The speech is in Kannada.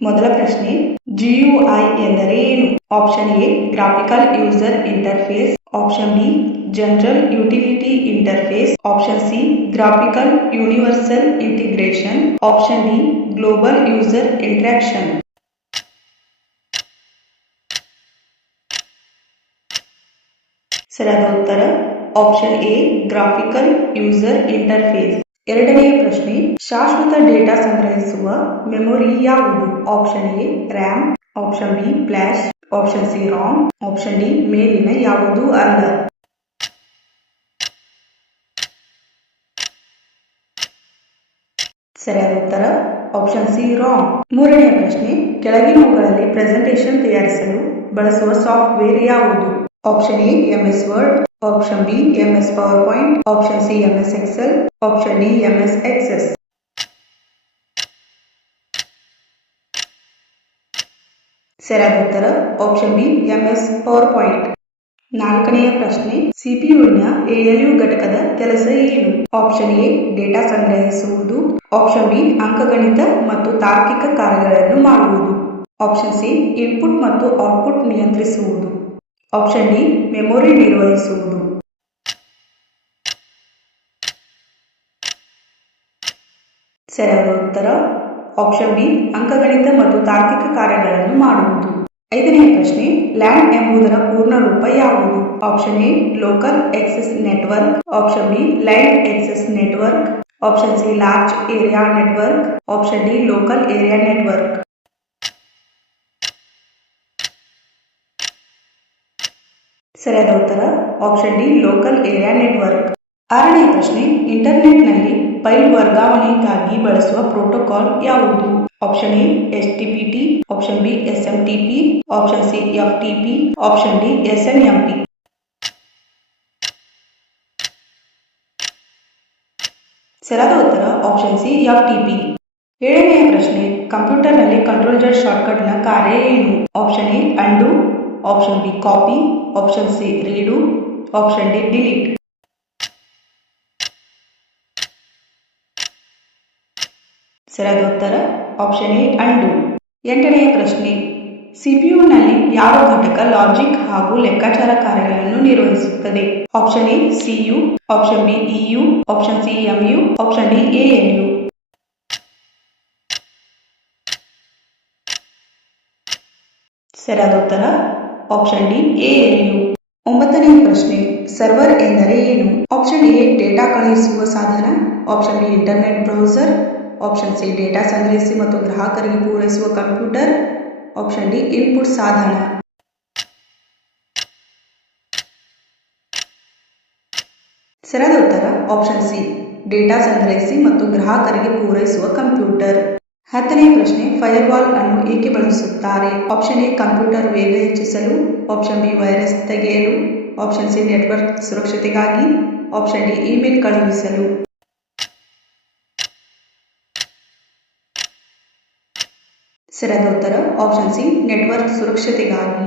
ಮೊದಲ ಪ್ರಶ್ನೆ ಜಿಯುಐ ಎಂದರೆ ಏನು? Option A graphical user interface option B general utility interface option C graphical universal integration option D global user interaction ಸರಿಯಾದ ಉತ್ತರ option A graphical user interface ಎರಡನೆಯ ಪ್ರಶ್ನೆ, ಶಾಶ್ವತ ಡೇಟಾ ಸಂಗ್ರಹಿಸುವ ಮೆಮೊರಿ ಯಾವುದು? Option A RAM option B flash option C ROM option D ಮೇಲಿನ ಯಾವುದು ಅಲ್ಲ. ಸರಿಯಾದ ಉತ್ತರ ಆಪ್ಷನ್ ಸಿ ರಾಂಗ್ ಮೂರನೆಯ ಪ್ರಶ್ನೆ, ಕೆಳಗಿನವುಗಳಲ್ಲಿ ಪ್ರೆಸೆಂಟೇಶನ್ ತಯಾರಿಸಲು ಬಳಸುವ ಸಾಫ್ಟ್ವೇರ್ ಯಾವುದು? Option A MS word option B MS point option C MS excel option D MS access ಸರಿಯಾದ ಉತ್ತರ option B MS power point ನಾಲ್ಕನೆಯ ಪ್ರಶ್ನೆ ಸಿಪಿಯುನ ಎಎಲ್ಯು ಘಟಕದ ಕೆಲಸ ಏನು? ಆಪ್ಷನ್ ಎ ಡೇಟಾ ಸಂಗ್ರಹಿಸುವುದು. ಆಪ್ಷನ್ ಬಿ ಅಂಕಗಣಿತ ಮತ್ತು ತಾರ್ಕಿಕ ಕಾರ್ಯಗಳನ್ನು ಮಾಡುವುದು. ಆಪ್ಷನ್ ಸಿ ಇನ್ಪುಟ್ ಮತ್ತು ಔಟ್ಪುಟ್ ನಿಯಂತ್ರಿಸುವುದು. ಆಪ್ಷನ್ ಡಿ ಮೆಮೊರಿ ನಿರ್ವಹಿಸುವುದು. ಸರಿಯಾದ ಉತ್ತರ? ಆಪ್ಷನ್ ಬಿ ಅಂಕಗಣಿತ ಮತ್ತು ತಾರ್ಕಿಕ ಕಾರ್ಯಗಳನ್ನು ಮಾಡುವುದು. ಐದನೆಯ ಪ್ರಶ್ನೆ ಲ್ಯಾಂಡ್ ಎಂಬುದರ ಪೂರ್ಣ ರೂಪ ಯಾವುದು? Option A local access network option B line access network option C large area network option D local area network ಸರಿಯಾದ ಉತ್ತರ option D local area network ಆರನೇ ಪ್ರಶ್ನೆ ಇಂಟರ್ನೆಟ್ನಲ್ಲಿ ಫೈಲ್ ವರ್ಗಾವಣೆಗಾಗಿ ಬಳಸುವ ಪ್ರೋಟೋಕಾಲ್ ಯಾವುದು? Option A S T P T option B S M T P option C F T P option D S N M P ಸರಿಯಾದ ಉತ್ತರ option C F T P ಏಳನೆಯ ಪ್ರಶ್ನೆ ಕಂಪ್ಯೂಟರ್ನಲ್ಲಿ ಕಂಟ್ರೋಲ್ ಜೆಡ್ ಶಾರ್ಟ್ಕಟ್ನ ಕಾರ್ಯ ಏನು? Option A undo option B copy option C redo option D delete ಸರಿಯಾದ ಉತ್ತರ ಆಪ್ಷನ್ ಎ ಅಂಡು ಎಂಟನೆಯ ಪ್ರಶ್ನೆ. ಸಿಪಿಯುನಲ್ಲಿ ಯಾವ ಘಟಕ ಲಾಜಿಕ್ ಹಾಗೂ ಲೆಕ್ಕಾಚಾರ ಕಾರ್ಯಗಳನ್ನು ನಿರ್ವಹಿಸುತ್ತದೆ? Option A CU option B EU option C MU option D ALU ಸರಿಯಾದ ಉತ್ತರ ಆಪ್ಷನ್ ಡಿ ಎಎಲ್ಯು ಒಂಬತ್ತನೇ ಪ್ರಶ್ನೆ ಸರ್ವರ್ ಎಂದರೆ ಏನು? ಆಪ್ಷನ್ ಎ ಡೇಟಾ ಕಳುಹಿಸುವ ಸಾಧನ. Option B internet browser option C data ಸಂಗ್ರಹಿಸಿ ಮತ್ತು ಗ್ರಾಹಕರಿಗೆ ಪೂರೈಸುವ ಕಂಪ್ಯೂಟರ್ ಆಪ್ಷನ್ ಡಿ ಇನ್ಪುಟ್ ಸಾಧನ. ಸರಿಯಾದ ಉತ್ತರ ಆಪ್ಷನ್ ಸಿ ಡೇಟಾ ಸಂಗ್ರಹಿಸಿ ಮತ್ತು ಗ್ರಾಹಕರಿಗೆ ಪೂರೈಸುವ ಕಂಪ್ಯೂಟರ್ ಹತ್ತನೇ ಪ್ರಶ್ನೆ ಫೈರ್ವಾಲ್ ಅನ್ನು ಏಕೆ ಬಳಸುತ್ತಾರೆ? ಆಪ್ಷನ್ ಎ ಕಂಪ್ಯೂಟರ್ ವೇಗ ಹೆಚ್ಚಿಸಲು. ಆಪ್ಷನ್ ಬಿ ವೈರಸ್ ತೆಗೆಯಲು. ಆಪ್ಷನ್ ಸಿ ನೆಟ್ವರ್ಕ್ ಸುರಕ್ಷತೆಗಾಗಿ. ಆಪ್ಷನ್ ಡಿ ಇಮೇಲ್ ಕಳುಹಿಸಲು. ಸರಿಯಾದ ಉತ್ತರ ಆಪ್ಷನ್ ಸಿ ನೆಟ್ವರ್ಕ್ ಸುರಕ್ಷತೆಗಾಗಿ.